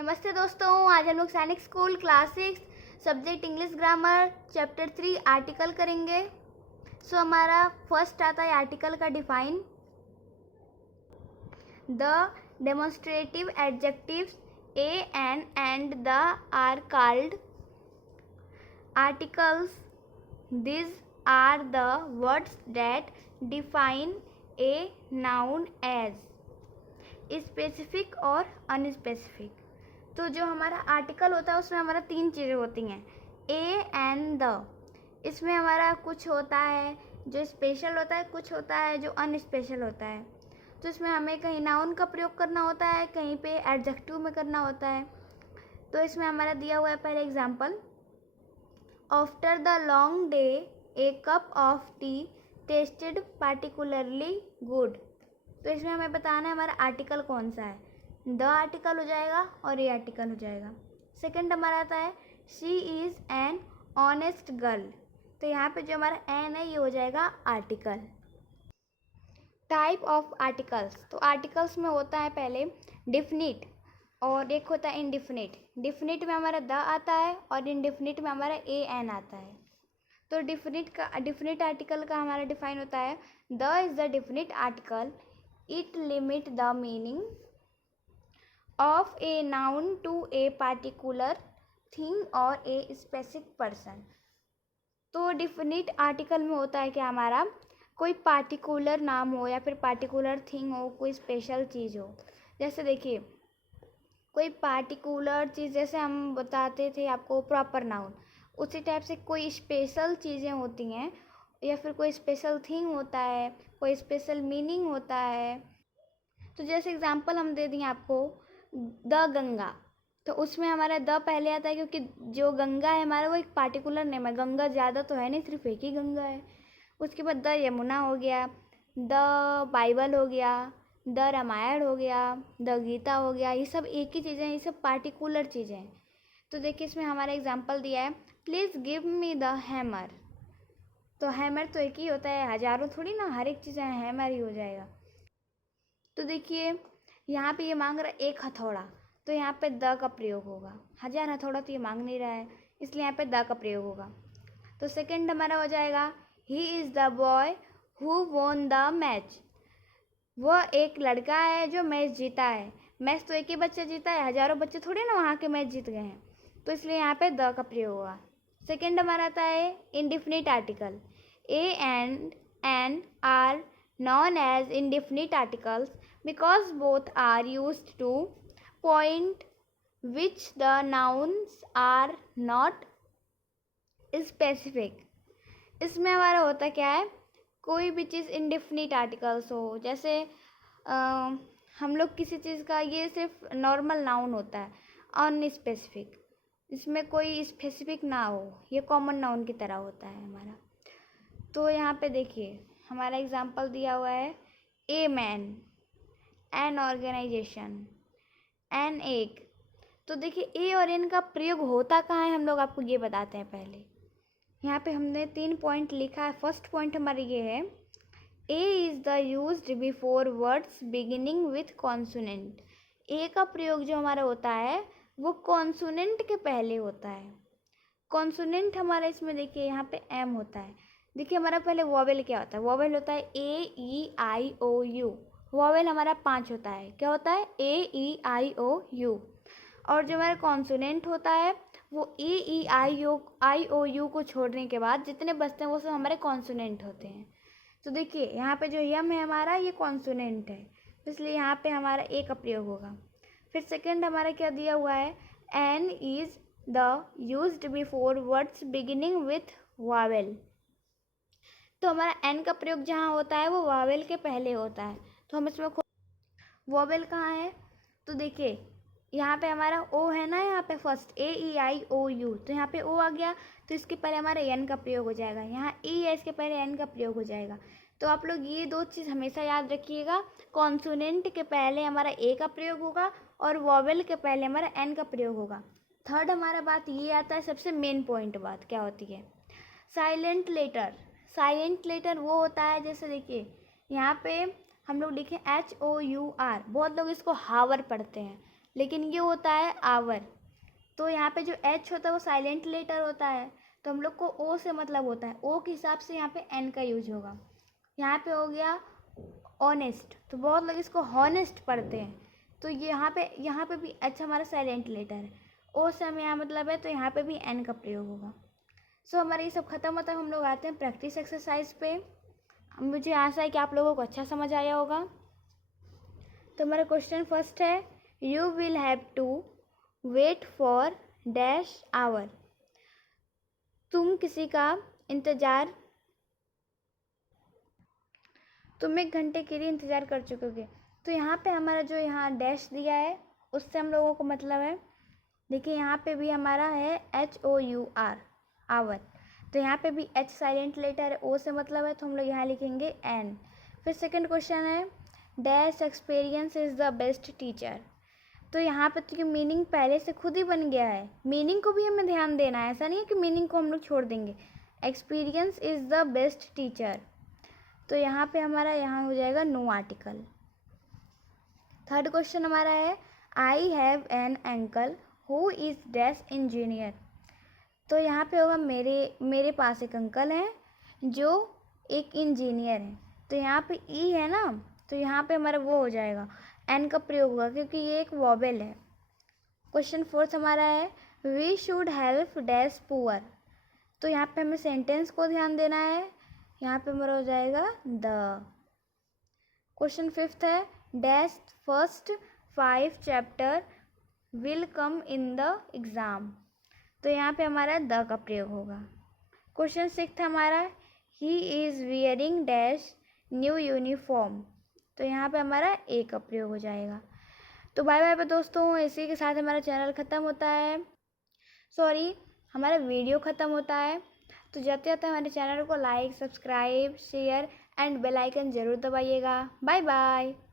नमस्ते दोस्तों, आज हम लोग Sainik school class 6 subject English grammar chapter 3 article करेंगे। हमारा फर्स्ट आता है आर्टिकल का define. The demonstrative adjectives a and the are called articles. These are the words that define a noun as specific और unspecific। तो जो हमारा आर्टिकल होता है उसमें हमारा 3 चीज़ें होती हैं, ए एंड द। इसमें हमारा कुछ होता है जो स्पेशल होता है, कुछ होता है जो अनस्पेशल होता है। तो इसमें हमें कहीं नाउन का प्रयोग करना होता है, कहीं पे एडजेक्टिव में करना होता है। तो इसमें हमारा दिया हुआ है पहले example, after the long day A cup of T tested particularly good. तो इसमें हमें बताना है हमारा आर्टिकल कौन सा है, द आर्टिकल हो जाएगा और ये आर्टिकल हो जाएगा। सेकंड हमारा आता है she is an honest girl. तो यहाँ पे जो हमारा एन है ये हो जाएगा आर्टिकल। टाइप ऑफ आर्टिकल्स, तो आर्टिकल्स में होता है पहले डिफिनिट और एक होता है इनडिफिनिट। डिफिनिट में हमारा द आता है और इनडिफिनिट में हमारा ए एन आता है। तो डिफिनिट आर्टिकल का हमारा डिफाइन होता है, the is the definite article, it limit the meaning of a noun to a particular thing और ए स्पेसिफिक पर्सन। तो डिफिनिट आर्टिकल में होता है कि हमारा कोई पार्टिकुलर नाम हो या फिर पार्टिकुलर थिंग हो, कोई स्पेशल चीज़ हो। जैसे देखिए कोई पार्टिकुलर चीज़, जैसे हम बताते थे आपको प्रॉपर नाउन, उसी टाइप से कोई स्पेशल चीज़ें होती हैं या फिर कोई स्पेशल थिंग होता है, कोई स्पेशल मीनिंग होता है। तो जैसे एग्जांपल हम दे दें आपको, द गंगा, तो उसमें हमारा द पहले आता है क्योंकि जो गंगा है हमारा वो एक पार्टिकुलर नेम है। गंगा ज़्यादा तो है नहीं, सिर्फ एक ही गंगा है। उसके बाद द यमुना हो गया, द बाइबल हो गया, द रामायण हो गया, द गीता हो गया। ये सब एक ही चीज़ें हैं, ये सब पार्टिकुलर चीज़ें हैं। तो देखिए इसमें हमारा एग्जाम्पल दिया है, please give me the hammer. तो हैमर तो एक ही होता है, हज़ारों थोड़ी ना, हर एक चीज़ हैमर ही हो जाएगा। तो देखिए यहाँ पे ये मांग रहा है एक हथौड़ा, तो यहाँ पे द का प्रयोग होगा। 1000 हथौड़ा तो ये मांग नहीं रहा है, इसलिए यहाँ पे द का प्रयोग होगा। तो सेकंड हमारा हो जाएगा, he is the boy who won the match. वह एक लड़का है जो मैच जीता है। मैच तो एक ही बच्चा जीता है, हज़ारों बच्चे थोड़ी ना वहाँ के मैच जीत गए हैं, तो इसलिए यहाँ पे द का प्रयोग होगा। सेकेंड हमारा आता है indefinite article. A and an are known as indefinite articles because both are used to point which the nouns are not specific। इसमें हमारा होता क्या है, कोई भी चीज़ इंडिफिनिट आर्टिकल्स हो, जैसे हम लोग किसी चीज़ का, ये सिर्फ नॉर्मल नाउन होता है, अनस्पेसिफिक, इसमें कोई स्पेसिफिक ना हो, ये कॉमन नाउन की तरह होता है हमारा। तो यहाँ पे देखिए हमारा एग्जाम्पल दिया हुआ है, a man, an organisation, an egg. तो देखिए ए और एन का प्रयोग होता कहाँ है, हम लोग आपको ये बताते हैं। पहले यहाँ पे हमने 3 पॉइंट लिखा है। फर्स्ट पॉइंट हमारा ये है, a is the used before words beginning with consonant. A का प्रयोग जो हमारा होता है वो कॉन्सोनेंट के पहले होता है। कॉन्सोनेंट हमारा इसमें देखिए यहाँ पे एम होता है। देखिए हमारा पहले वॉवेल क्या होता है, वॉवेल होता है ए ई आई ओ यू। वॉवेल हमारा 5 होता है, क्या होता है, ए ई आई ओ यू। और जो हमारा कॉन्सोनेंट होता है वो ए ई आई ओ यू को छोड़ने के बाद जितने बचते हैं वो सब हमारे कॉन्सोनेंट होते हैं। तो देखिए यहाँ पे जो यम है हमारा ये कॉन्सोनेंट है, इसलिए यहाँ पे हमारा ए का प्रयोग होगा। फिर सेकेंड हमारा क्या दिया हुआ है, an is the used before words beginning with vowel. तो हमारा एन का प्रयोग जहाँ होता है वो वावेल के पहले होता है। तो हम इसमें वावेल कहाँ है, तो देखिए यहाँ पे हमारा ओ है ना, यहाँ पे first A E I O you, तो यहाँ पे ओ आ गया, तो इसके पहले हमारा एन का प्रयोग हो जाएगा। यहाँ ई है, इसके पहले एन का प्रयोग हो जाएगा। तो आप लोग ये 2 चीज़ हमेशा याद रखिएगा, कॉन्सोनेंट के पहले हमारा ए का प्रयोग होगा और वॉवेल के पहले हमारा एन का प्रयोग होगा। थर्ड हमारा बात ये आता है, सबसे मेन पॉइंट बात क्या होती है, साइलेंट लेटर। साइलेंट लेटर वो होता है, जैसे देखिए यहाँ पे हम लोग लिखे HOUR, बहुत लोग इसको हावर पढ़ते हैं, लेकिन ये होता है आवर। तो यहाँ पे जो एच होता है वो साइलेंट लेटर होता है, तो हम लोग को ओ से मतलब होता है, ओ के हिसाब से यहाँ पे एन का यूज होगा। यहाँ पे हो गया ऑनेस्ट, तो बहुत लोग इसको हॉनेस्ट पढ़ते हैं, तो यहाँ पे भी एच हमारा साइलेंट लेटर है, ओ से हमें यहाँ मतलब है, तो यहाँ पे भी एन का प्रयोग होगा। सो हमारा ये सब खत्म होता है, हम लोग आते हैं प्रैक्टिस एक्सरसाइज पे। मुझे आशा है कि आप लोगों को अच्छा समझ आया होगा। तो हमारा क्वेश्चन फर्स्ट है, you will have to wait for dash hour. तुम किसी का इंतज़ार, तुम 1 घंटे के लिए इंतज़ार कर चुकोगे। तो यहाँ पे हमारा जो यहाँ डैश दिया है उससे हम लोगों को मतलब है, देखिए यहाँ पे भी हमारा है HOUR आवर, तो यहाँ पे भी एच साइलेंट लेटर है, ओ से मतलब है, तो हम लोग यहाँ लिखेंगे एन। फिर सेकंड क्वेश्चन है, dash experience is the best teacher. तो यहाँ पे तो ये मीनिंग पहले से खुद ही बन गया है, मीनिंग को भी हमें ध्यान देना है, ऐसा नहीं है कि मीनिंग को हम लोग छोड़ देंगे। Experience is the best teacher, तो यहाँ पे हमारा यहाँ हो जाएगा नो आर्टिकल। थर्ड क्वेश्चन हमारा है, I have an uncle who is dash engineer. तो यहाँ पे होगा मेरे पास एक अंकल हैं जो एक इंजीनियर हैं, तो यहाँ पे ई है ना, तो यहाँ पे हमारा वो हो जाएगा, एन का प्रयोग होगा क्योंकि ये एक वॉवेल है। क्वेश्चन फोर्थ हमारा है, we should help dash poor. तो यहाँ पे हमें सेंटेंस को ध्यान देना है, यहाँ पे हमारा हो जाएगा द। क्वेश्चन फिफ्थ है, dash first 5 chapter will come in the exam. तो यहाँ पे हमारा द का प्रयोग होगा। क्वेश्चन सिक्स्थ हमारा, he is wearing dash new uniform. तो यहाँ पे हमारा ए का प्रयोग हो जाएगा। तो बाय बाय दोस्तों, इसी के साथ हमारा चैनल ख़त्म होता है, सॉरी हमारा वीडियो ख़त्म होता है। तो जाते जाते हमारे चैनल को like, subscribe, share and bell icon ज़रूर दबाइएगा। Bye bye.